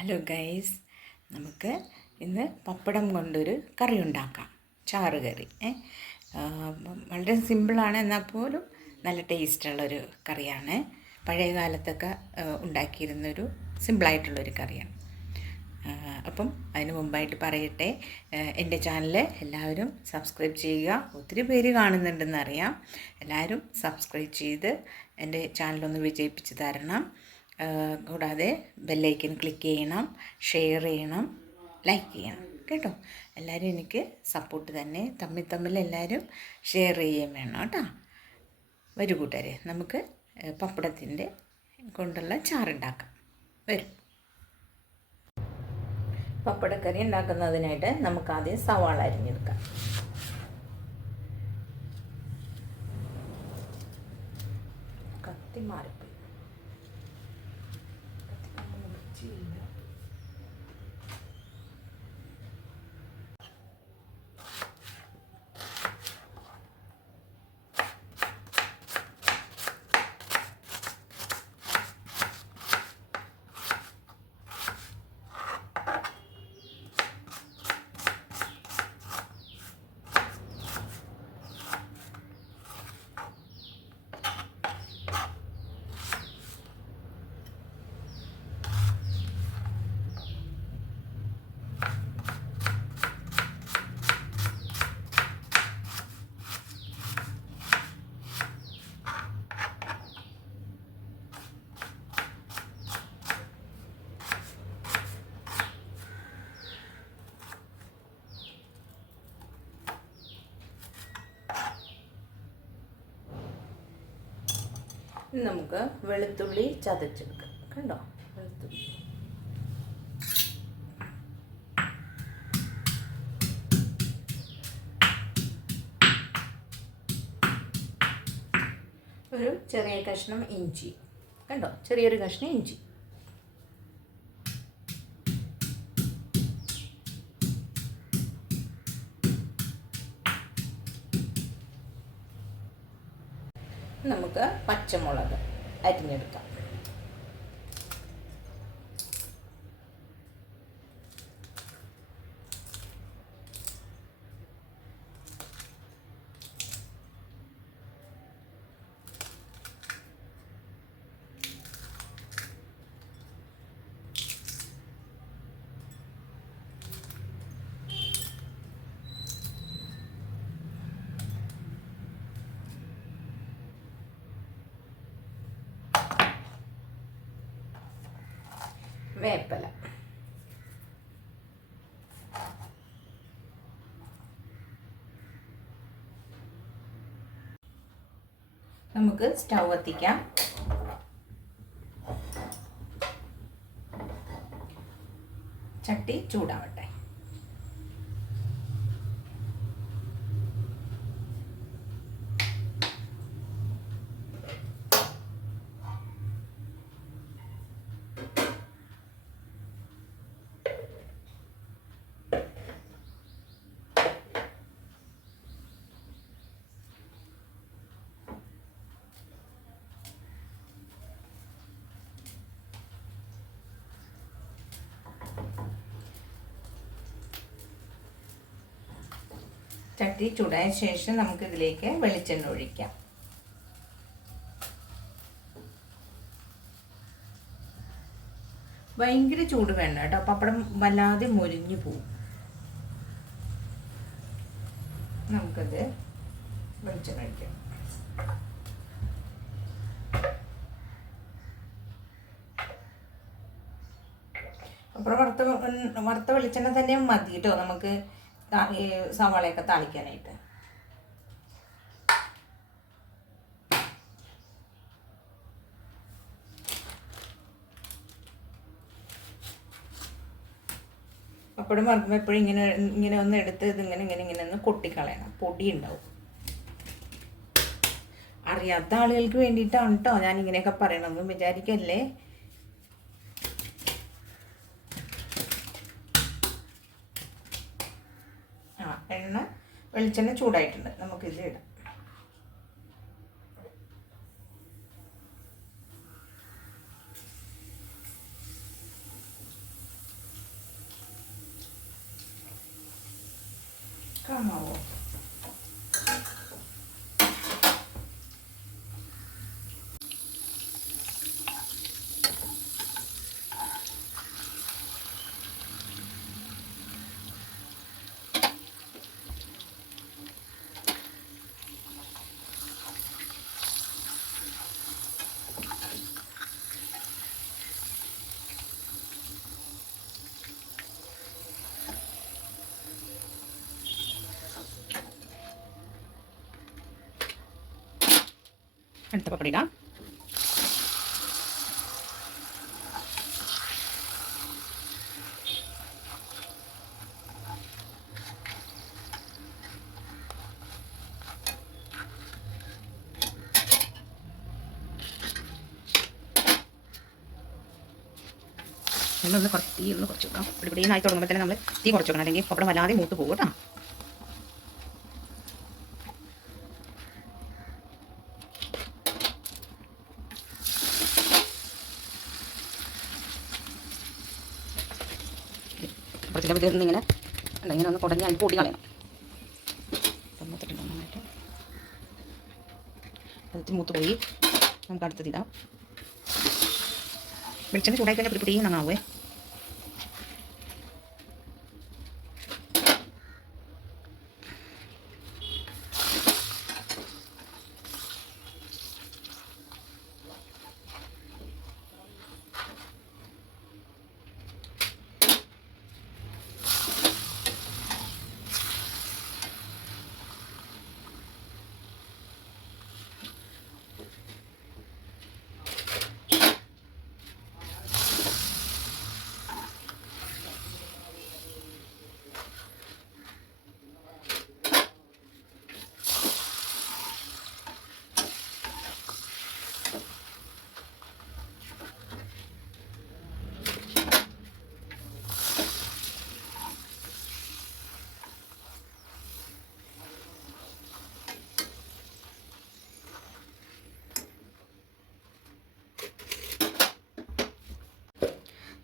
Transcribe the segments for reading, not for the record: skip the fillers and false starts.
Hello guys, നമുക്ക് ഇന്ന് പപ്പടം കൊണ്ടൊരു കറി ഉണ്ടാക്കാം. ചാറ് കറി. വളരെ സിമ്പിളാണ്, എന്നാൽ പോലും നല്ല ടേസ്റ്റുള്ളൊരു കറിയാണ്. പഴയ കാലത്തൊക്കെ ഉണ്ടാക്കിയിരുന്നൊരു സിമ്പിളായിട്ടുള്ളൊരു കറിയാണ്. അപ്പം അതിന് മുമ്പായിട്ട് പറയട്ടെ, എൻ്റെ ചാനൽ എല്ലാവരും സബ്സ്ക്രൈബ് ചെയ്യുക. ഒത്തിരി പേര് കാണുന്നുണ്ടെന്നറിയാം. എല്ലാവരും സബ്സ്ക്രൈബ് ചെയ്ത് എൻ്റെ ചാനലൊന്ന് വിജയിപ്പിച്ച് തരണം. കൂടാതെ ബെല്ലൈക്കൻ ക്ലിക്ക് ചെയ്യണം, ഷെയർ ചെയ്യണം, ലൈക്ക് ചെയ്യണം കേട്ടോ. എല്ലാവരും എനിക്ക് സപ്പോർട്ട് തന്നെ. തമ്മിൽ എല്ലാവരും ഷെയർ ചെയ്യുകയും വേണം കേട്ടോ. വരൂ കൂട്ടുകാരെ, നമുക്ക് പപ്പടത്തിൻ്റെ കൊണ്ടുള്ള ചാറുണ്ടാക്കാം. വരും. പപ്പടക്കറി ഉണ്ടാക്കുന്നതിനായിട്ട് നമുക്ക് ആദ്യം സവാള അരിഞ്ഞെടുക്കാം. കത്തി മാറിപ്പോയി. നമുക്ക് വെളുത്തുള്ളി ചതച്ചെടുക്കാം. കണ്ടോ, വെളുത്തുള്ളി ഒരു ചെറിയ കഷ്ണം ഇഞ്ചി. കണ്ടോ, ചെറിയൊരു കഷ്ണം ഇഞ്ചി. നമുക്ക് പച്ചമുളക് അരിഞ്ഞെടുക്കാം. വേപ്പില, നമുക്ക് സ്റ്റൗ കത്തിക്കാം. ചട്ടി ചൂടാവട്ടെ. ചട്ടി ചൂടായ ശേഷം നമുക്കിതിലേക്ക് വെളിച്ചെണ്ണ ഒഴിക്കാം. ഭയങ്കര ചൂട് വേണ്ട കേട്ടോ, പപ്പടം വല്ലാതെ മൊരിഞ്ഞു പോവും. നമുക്കത് വെളിച്ചെണ്ണ ഒഴിക്കാം. അപ്പുറം വറുത്ത വെളിച്ചെണ്ണ തന്നെ മതി കേട്ടോ നമുക്ക് സവാളയൊക്കെ താളിക്കാനായിട്ട്. പപ്പടം വറുക്കുമ്പോൾ എപ്പോഴും ഇങ്ങനെ ഒന്ന് എടുത്ത് ഇങ്ങനെ ഒന്ന് കൊട്ടിക്കളയണം. പൊടി ഉണ്ടാവും. അറിയാത്ത ആളുകൾക്ക് വേണ്ടിയിട്ടാണ് കേട്ടോ ഞാൻ ഇങ്ങനെയൊക്കെ പറയണമെന്ന് വിചാരിക്കല്ലേ. വെളിച്ചെണ്ണ ചൂടായിട്ടുണ്ട്, നമുക്കിത് ഇടാം. കാണാവോ? അടുത്ത പപ്പട ഇടാം. ഒന്ന് കുറച്ച് തീ ഒന്ന് കുറച്ച് വെക്കാം. ഇവിടെ ആയി തുടങ്ങുമ്പോൾ തന്നെ നമ്മൾ തീ കുറച്ച് വെക്കണം, അല്ലെങ്കിൽ പപ്പടം വല്ലാതെ മൂത്ത് പോകും കേട്ടോ. പപ്പടത്തിൻ്റെ ഇതൊന്നും ഇങ്ങനെ ഇങ്ങനെ ഒന്ന് കുടഞ്ഞ് അതിൽ പൊടി കളയണം. നന്നായിട്ട് അതിൽ മൂത്ത് പോയി. നമുക്ക് അടുത്തതിടാം. വെളിച്ചെണ്ണ ചൂടായി കഴിഞ്ഞാൽ പൊടി പൊടിയും നന്നാവേ.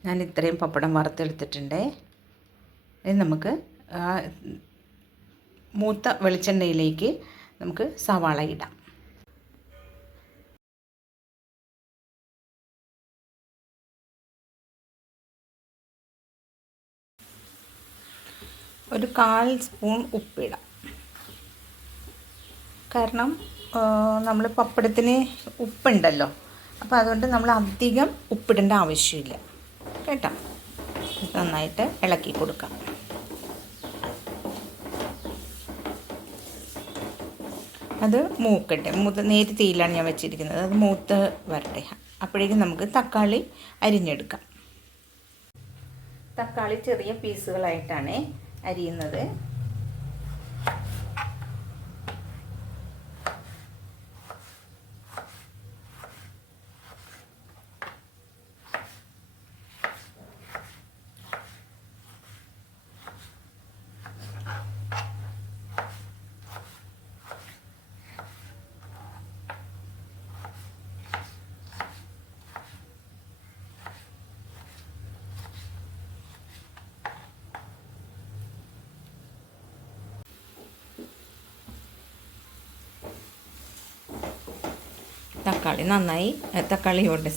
ഞാൻ ഇത്രയും പപ്പടം വറുത്തെടുത്തിട്ടുണ്ട്. ഇനി നമുക്ക് മൂത്ത വെളിച്ചെണ്ണയിലേക്ക് നമുക്ക് സവാള ഇടാം. ഒരു 1/4 സ്പൂൺ ഉപ്പിടാം. കാരണം നമ്മൾ പപ്പടത്തിന് ഉപ്പുണ്ടല്ലോ, അപ്പോൾ അതുകൊണ്ട് നമ്മൾ അധികം ഉപ്പിടേണ്ട ആവശ്യമില്ല കേട്ടോ. നന്നായിട്ട് ഇളക്കി കൊടുക്കാം. അത് മൂക്കട്ടെ. നേരി തീയിലാണ് ഞാൻ വെച്ചിരിക്കുന്നത്. അത് മൂത്ത് വരട്ടെ. അപ്പോഴേക്കും നമുക്ക് തക്കാളി അരിഞ്ഞെടുക്കാം. തക്കാളി ചെറിയ പീസുകളായിട്ടാണ് അരിയുന്നത്.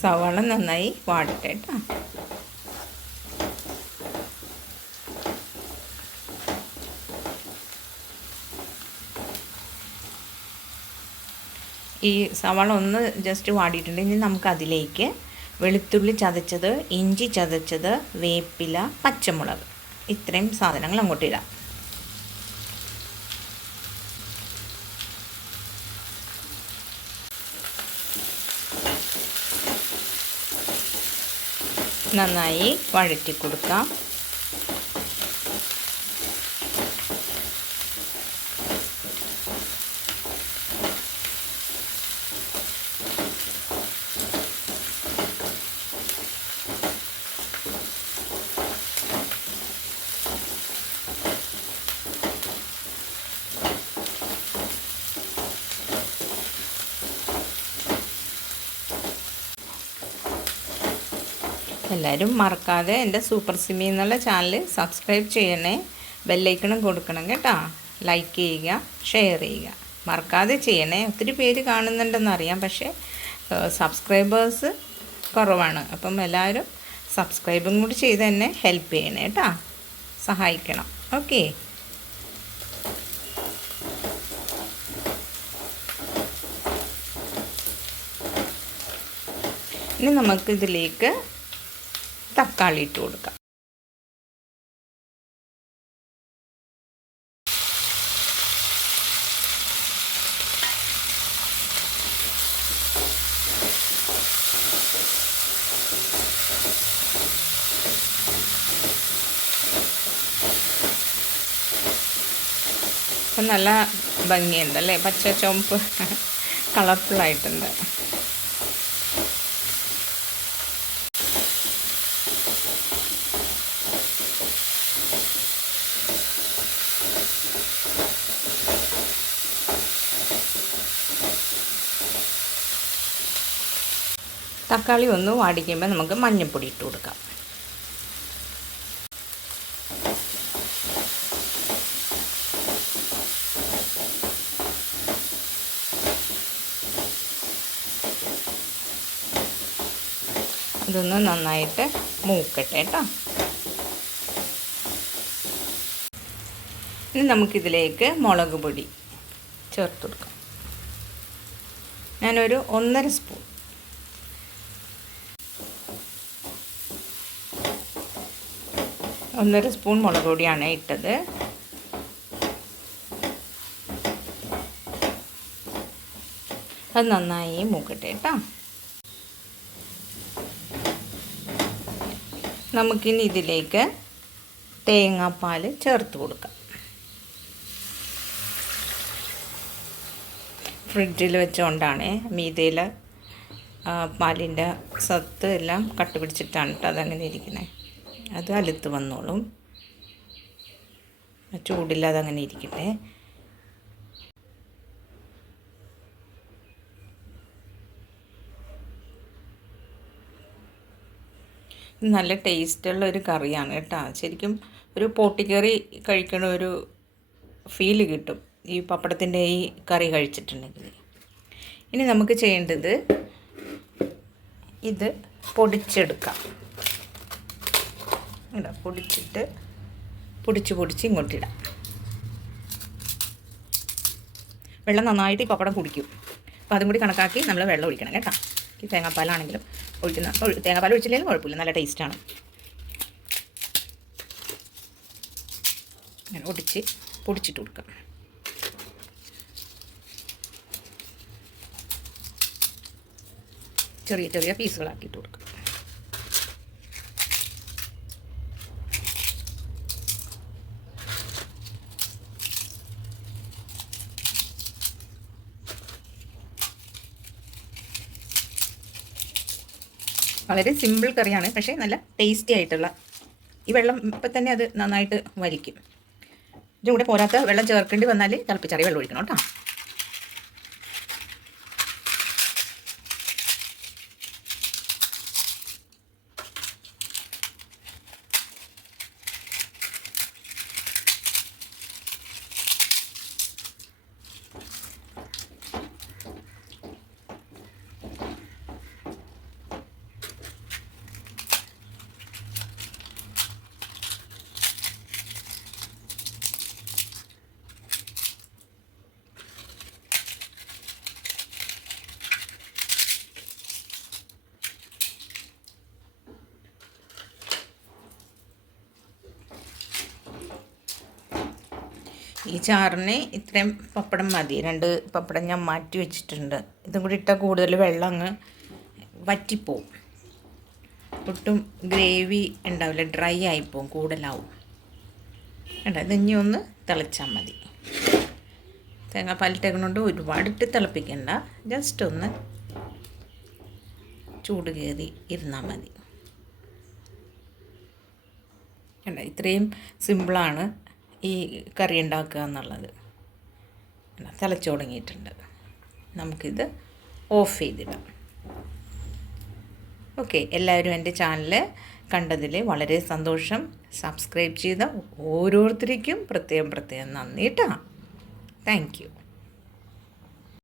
സവാള നന്നായി വാടട്ടെ കേട്ടോ. ഈ സവാള ഒന്ന് ജസ്റ്റ് വാടിയിട്ടുണ്ട്. ഇനി നമുക്ക് അതിലേക്ക് വെളുത്തുള്ളി ചതച്ചത്, ഇഞ്ചി ചതച്ചത്, വേപ്പില, പച്ചമുളക്, ഇത്രയും സാധനങ്ങൾ അങ്ങോട്ട് ഇടാം. നന്നായി വഴറ്റി കൊടുക്കാം. എല്ലാവരും മറക്കാതെ എൻ്റെ സൂപ്പർ സിമി എന്നുള്ള ചാനൽ സബ്സ്ക്രൈബ് ചെയ്യണേ, ബെല്ലൈക്കണും കൊടുക്കണം കേട്ടോ. ലൈക്ക് ചെയ്യുക, ഷെയർ ചെയ്യുക. മറക്കാതെ ചെയ്യണേ. ഒത്തിരി പേര് കാണുന്നുണ്ടെന്നറിയാം, പക്ഷേ സബ്സ്ക്രൈബേഴ്സ് കുറവാണ്. അപ്പം എല്ലാവരും സബ്സ്ക്രൈബും കൂടി ചെയ്ത് തന്നെ ഹെൽപ്പ് ചെയ്യണേ കേട്ടോ, സഹായിക്കണം. ഓക്കെ. ഇനി നമുക്കിതിലേക്ക് തക്കാളി ഇട്ട് കൊടുക്കാം. അപ്പം നല്ല ഭംഗിയുണ്ടല്ലേ, പച്ച ചുവപ്പ് കളർഫുള്ളായിട്ടുണ്ട്. തക്കാളി ഒന്ന് വാടിക്കുമ്പോൾ നമുക്ക് മഞ്ഞൾപ്പൊടി ഇട്ട് കൊടുക്കാം. അതൊന്ന് നന്നായിട്ട് മൂക്കട്ടെ കേട്ടോ. ഇനി നമുക്കിതിലേക്ക് മുളക് പൊടി ചേർത്ത് കൊടുക്കാം. ഞാനൊരു 1.5 സ്പൂൺ മുളക് പൊടിയാണ് ഇട്ടത്. അത് നന്നായി മൂക്കട്ടെ കേട്ടോ. നമുക്കിനി ഇതിലേക്ക് തേങ്ങാപ്പാൽ ചേർത്ത് കൊടുക്കാം. ഫ്രിഡ്ജിൽ വെച്ചുകൊണ്ടാണ് മീതയിൽ പാലിൻ്റെ സത്ത് എല്ലാം കട്ട പിടിച്ചിട്ടാണ് കേട്ടോ അതങ്ങനെ ഇരിക്കുന്നത്. അത് അലുത്ത് വന്നോളും, ചൂടില്ലാതെ അങ്ങനെ ഇരിക്കട്ടെ. നല്ല ടേസ്റ്റുള്ള ഒരു കറിയാണ് കേട്ടോ. ശരിക്കും ഒരു പോട്ടിക്കറി കഴിക്കണ ഒരു ഫീല് കിട്ടും ഈ പപ്പടത്തിൻ്റെ ഈ കറി കഴിച്ചിട്ടുണ്ടെങ്കിൽ. ഇനി നമുക്ക് ചെയ്യേണ്ടത് ഇത് പൊടിച്ചെടുക്കാം. പൊടിച്ചിട്ട് പൊടിച്ച് ഇങ്ങോട്ടിടാം. വെള്ളം നന്നായിട്ട് ഈ പപ്പടം കുടിക്കും. അപ്പോൾ അതും കൂടി കണക്കാക്കി നമ്മൾ വെള്ളം ഒഴിക്കണം കേട്ടോ. ഈ തേങ്ങാപ്പാലാണെങ്കിലും തേങ്ങാപ്പാൽ ഒഴിച്ചില്ലെങ്കിലും കുഴപ്പമില്ല, നല്ല ടേസ്റ്റാണ്. അങ്ങനെ പൊടിച്ചിട്ട് കൊടുക്കാം. ചെറിയ ചെറിയ പീസുകളാക്കിയിട്ട് കൊടുക്കാം. വളരെ സിമ്പിൾ കറിയാണ്, പക്ഷേ നല്ല ടേസ്റ്റി ആയിട്ടുള്ള. ഈ വെള്ളം ഇപ്പം തന്നെ അത് നന്നായിട്ട് വലിക്കും. ഇതിൻ്റെ കൂടെ പോരാത്ത വെള്ളം ചേർക്കേണ്ടി വന്നാൽ തിളപ്പിച്ചറിയ വെള്ളം ഒഴിക്കണം കേട്ടോ. ഈ ചാറിന് ഇത്രയും പപ്പടം മതി. 2 പപ്പടം ഞാൻ മാറ്റി വെച്ചിട്ടുണ്ട്. ഇതും കൂടി ഇട്ടാൽ കൂടുതൽ വെള്ളം അങ്ങ് വറ്റിപ്പോവും. ഒട്ടും ഗ്രേവി ഉണ്ടാവില്ല, ഡ്രൈ ആയിപ്പോവും, കൂടുതലാവും. വേണ്ട, ഇതിനി ഒന്ന് തിളച്ചാൽ മതി. തേങ്ങാപ്പാലിട്ടേക്കൊണ്ട് ഒരുപാടിട്ട് തിളപ്പിക്കണ്ട, ജസ്റ്റ് ഒന്ന് ചൂട് കയറി ഇരുന്നാൽ മതി. വേണ്ട, ഇത്രയും സിമ്പിളാണ് ഈ കറി ഉണ്ടാക്കുക എന്നുള്ളത്. തിളച്ചു തുടങ്ങിയിട്ടുണ്ട്. നമുക്കിത് ഓഫ് ചെയ്തിടാം. ഓക്കെ, എല്ലാവരും എൻ്റെ ചാനൽ കണ്ടതിൽ വളരെ സന്തോഷം. സബ്സ്ക്രൈബ് ചെയ്ത ഓരോരുത്തർക്കും പ്രത്യേകം നന്ദി കേട്ടോ. Thank you.